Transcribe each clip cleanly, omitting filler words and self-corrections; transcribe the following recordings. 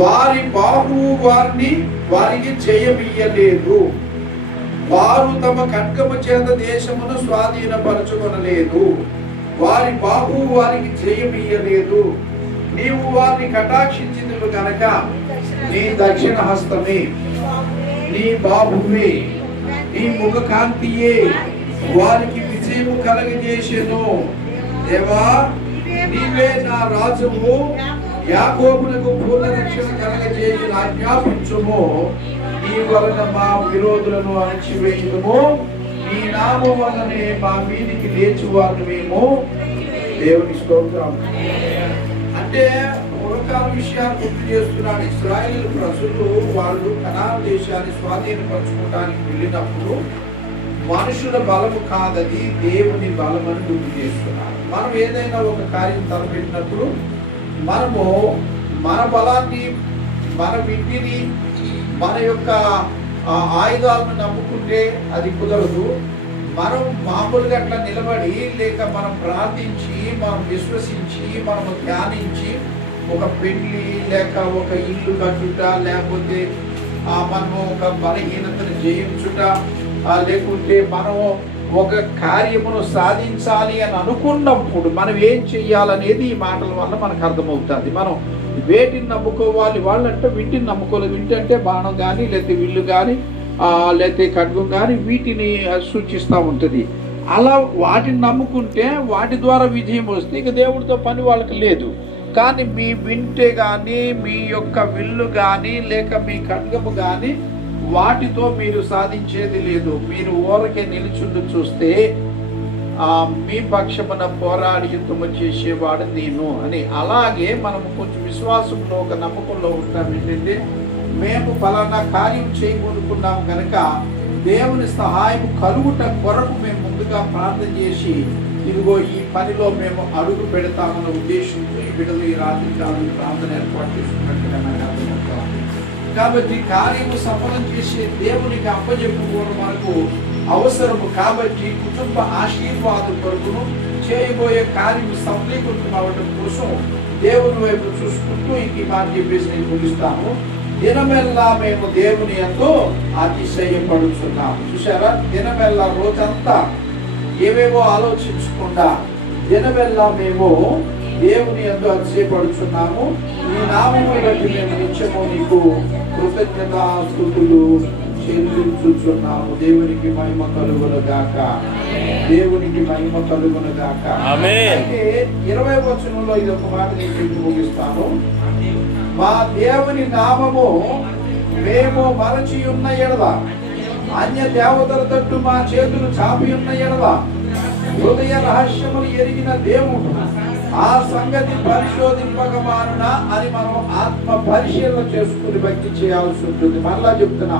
వారి బాహువు వారికి జయమియ్యలేదు. వారు తమ ఖడ్గము చేత దేశమును స్వాధీనపరచుకొనలేదు. వారి బాహువు వారికి జయమియ్యలేదు. నీవు వారిని కటాక్షించినట్లు గనక నీ దక్షిణ హస్తమే, నీ బాహువే, నీ ముఖ కాంతియే వారికి విజయము కలగజేసెను. దేవా, నీవే నా రాజువు, యాకోబునకు పూర్ణ రక్షణ కలగజేసి ఆజ్ఞాపించుము. నీ వలన మా విరోధులను అణచివేయుము. నీ నామం వలనే మా మీదికి లేచువారు మేము. దేవుని స్తోత్రం. అంటే పూర్వకాల విషయాలు గుర్తు చేస్తున్నాడు. ఇశ్రాయేలు ప్రజలు వాళ్ళు కనాను దేశాన్ని స్వాధీనపరచుకోవడానికి వెళ్ళినప్పుడు మనుషుల బలము కాదది, దేవుని బలమని గుర్తు చేస్తున్నారు. మనం ఏదైనా ఒక కార్యం తలపెట్టినప్పుడు మనము మన బలాన్ని, మన విద్యని, మన యొక్క ఆయుధాలను నమ్ముకుంటే అది కుదరదు. మనం మామూలుగా అట్లా నిలబడి, లేక మనం ప్రార్థించి, మనం విశ్వసించి, మనము ధ్యానించి ఒక పెళ్లి లేక ఒక ఇల్లు కట్టుట, లేకపోతే మనము ఒక బలహీనతను జయించుట, లేకుంటే మనము ఒక కార్యమును సాధించాలి అని అనుకున్నప్పుడు మనం ఏం చెయ్యాలనేది ఈ మాటల వల్ల మనకు అర్థమవుతుంది. మనం వేటిని నమ్ముకోవాలి? వాళ్ళంటే వీటిని నమ్ముకోలేదు. వీటి అంటే బాణం కానీ, లేకపోతే విల్లు కానీ, లేకపోతే ఖడ్గం కానీ వీటిని సూచిస్తూ ఉంటుంది. అలా వాటిని నమ్ముకుంటే వాటి ద్వారా విజయం వస్తే ఇక దేవుడితో పని వాళ్ళకి లేదు. కానీ మీ వింటే కానీ, మీ యొక్క విల్లు కానీ, లేక మీ ఖడ్గము కానీ వాటితో మీరు సాధించేది లేదు. మీరు ఊరకే నిలుచుండి చూస్తే మీ పక్షమున పోరాడి యుద్ధము చేసేవాడు నేను అని. అలాగే మనము కొంచెం విశ్వాసంలో, ఒక నమ్మకంలో ఉంటాం. ఏంటంటే మేము ఫలానా కార్యం చేయకూడుకున్నాం కనుక దేవుని సహాయం కలుగుట కొరకు మేము ముందుగా ప్రార్థన చేసి, ఇదిగో ఈ పనిలో మేము అడుగు పెడతామన్న ఉద్దేశంతో ఈ బిడ్డలు ఈ రాత్రి కాలం ప్రార్థన ఏర్పాటు చేసుకున్నట్టుగా నాకు అర్థమవుతాం. కాబట్టి కార్యము సఫలం చేసే దేవునికి అప్పచెప్పుకోవడం మనకు అవసరము. కాబట్టి కుటుంబ ఆశీర్వాదం కొరకును, చేయబోయే కార్యము సఫలీకృతం అవడం కోసం దేవుని వైపు చూసుకుంటూ ఈ మాట చెప్పేసి నేను ముగిస్తాను. దినమెల్లా మేము దేవుని ఎంతో అతిశయపడుచున్నాము. చూసారా, దినమెల్లా రోజంతా ఏవేవో ఆలోచించకుండా దినమెల్లా మేము దేవుని ఎంతో అతిశయపడుచున్నాము. నీ నామమును బట్టి మేము నిత్యము నీకు కృతజ్ఞతాస్తుతులు చెల్లించుచున్నాము. దేవునికి మహిమ కలుగును గాక. దేవునికి మహిమ కలుగును గాక. అయితే 20వ వచనంలో ఇది ఒక మాట నేను ముగిస్తాను. మా దేవుని నామము మేము మరచి ఉన్న ఎడల, అన్య దేవతల తట్టు మా చేతులు చాపి ఉన్న ఎడల, హృదయ రహస్యములు ఎరిగిన దేవుడు ఆ సంగతి పరిశోధింపగమానునా అని మనం ఆత్మ పరిశీలన చేసుకుని భక్తి చేయాల్సి ఉంటుంది. మరలా చెప్తున్నా,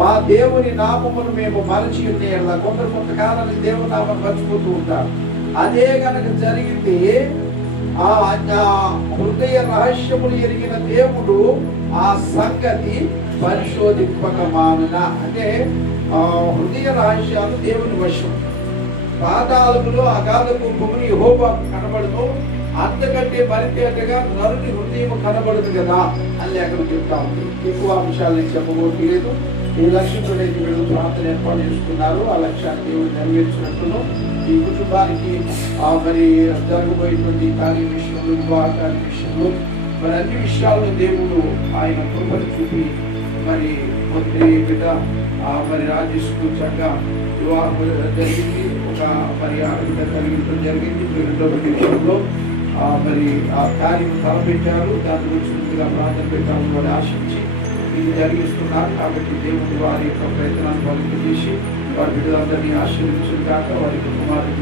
మా దేవుని నామమును మేము మరచి ఉన్న ఎడల. కొంతకాలానికి దేవుని నామం మర్చిపోతూ ఉంటారు. అదే కనుక జరిగితే ఆ హృదయ రహస్యములు ఎరిగిన దేవుడు ఆ సంగతి పరిశోధింపకమానున. అంటే హృదయ రహస్యాలు దేవుని వశం. పాతాళములో అగాధపు భూమిని యెహోవా కనబడదు, అంతకంటే మరితేటగా నరుని హృదయం కనబడదు కదా అని అక్కడ చెప్తా ఉంది. ఎక్కువ అంశాలు నేను చెప్పబోట్లేదు. ఈ లక్ష్యంతో వీళ్ళు ప్రాంతం ఏర్పాటు చేసుకున్నారు. ఆ లక్ష్యాన్ని దేవుడు నెరవేర్చినట్టును ఈ కుటుంబానికి మరి జరగబోయేటువంటి కార్య విషయంలో, వివాహ కార్య విషయంలో, మరి అన్ని విషయాల్లో దేవుడు ఆయన కృపను చూపి మరి మొదటి బిడ్డ మరి రాజేష్కు చక్కగా వివాహం జరిగింది. ఒక మరి ఆడబిడ్డ కలిగించడం జరిగింది. రెండో విషయంలో మరి ఆ కార్యం తలపెట్టారు. దాని గురించి ముందుగా ప్రార్థన పెట్టాలని వారు ఆశించి ఇది జరిగిస్తున్నారు. కాబట్టి దేవుడు వారి యొక్క ప్రయత్నాన్ని వాళ్ళకి చేసి వారి బిడ్డలందరినీ ఆశీర్వించును కాక, వారి కుటుంబాన్ని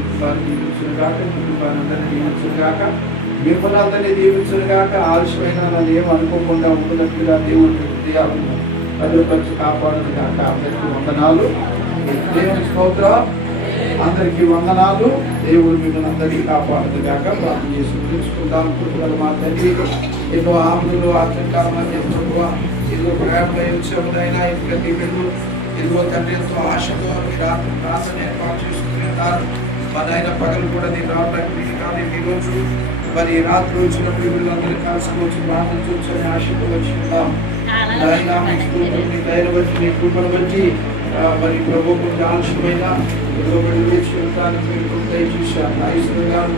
దీవించును కాక, కుటుంబాన్ని అందరినీ దీవించును కాక, మిమ్మల్ని అందరినీ దీవించును కాక. ఆలస్యమైన నన్ను ఏం అనుకోకుండా ఉన్నట్టుగా దేవుడి హృదయాలను భద్రపరిచి కాపాడును కాక. అందరికీ వందనాలు. దేవుని స్తోత్రం. అందరికీ వందనాలు. దేవుడు మిమ్మల్ని అందరికీ కాపాడును కాక. ప్రార్థన చేసి తెలుసుకుందాం. కుటుంబాలు మా తండ్రి ఎన్నో ఆములు ఆటంకాల మధ్య ప్రభువ ఎన్నో ప్రయాణమైనా ప్రతి బిడ్డలు ఎన్నో తండ్రి ఎంతో ఆశతో మీరు ప్రార్థన ఏర్పాటు చేసుకుని ఉన్నారు. మా నాయన పగలు కూడా నేను రావడానికి వీలు కాదు. ఈరోజు మరి రాత్రి వచ్చినప్పుడు వీళ్ళందరూ కలుసుకోవచ్చు, ప్రార్థించవచ్చని ఆశతో వచ్చిందాం. నాయనా మీ స్తోత్రం, నీ దయను బట్టి, నీ కృపను బట్టి మరి ప్రభు కొంచెం ఆలస్యమైన వేచి ఉండడానికి మీరు కృప దయచేశారు. నాయకుడు గారు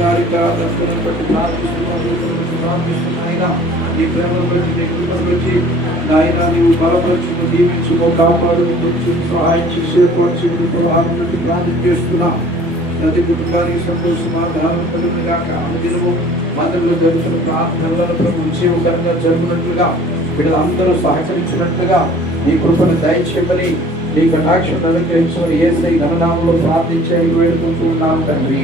గారిగా దర్శనం బట్టి ప్రార్థిస్తున్నాయినా నీ ప్రేమను బట్టి, నీ కృపను బట్టి నాయన నీవు బలపరచును, దీవించుకో, కాపాడు, సహాయం చేసి ఏర్పాటు చేయడం ప్రభావం బట్టి ప్రార్థన చేస్తున్నాం. ప్రతి కుటుంబానికి సంతోషమాధానం కలుగుగాక. అనుదినము మందిరంలో జరుగుతున్న ప్రార్థనలను ప్రభు విజయకరంగా జరుగునట్లుగా వీళ్ళందరూ సహకరించినట్లుగా నీ కృపను దయచేయమని, నీ కటాక్షం అనుగ్రహించమని యేసయ్య ఘననామములో ప్రార్థించి వేడుకుంటూ ఉన్నాం తండ్రి.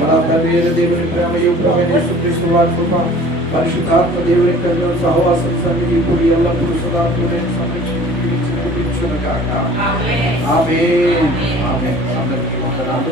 మన తండ్రి అయిన దేవుని ప్రేమయు ప్రభువైన యేసుక్రీస్తు వారి కృప, పరిశుద్ధాత్మ దేవుని కరుణ సహవాసం సన్నిధి ఇప్పుడు ఎల్లప్పుడూ సదాత్మనే సంరక్షించునుగాక. ఆమేన్. ఆమేన్. అందరికీ వందనాలు.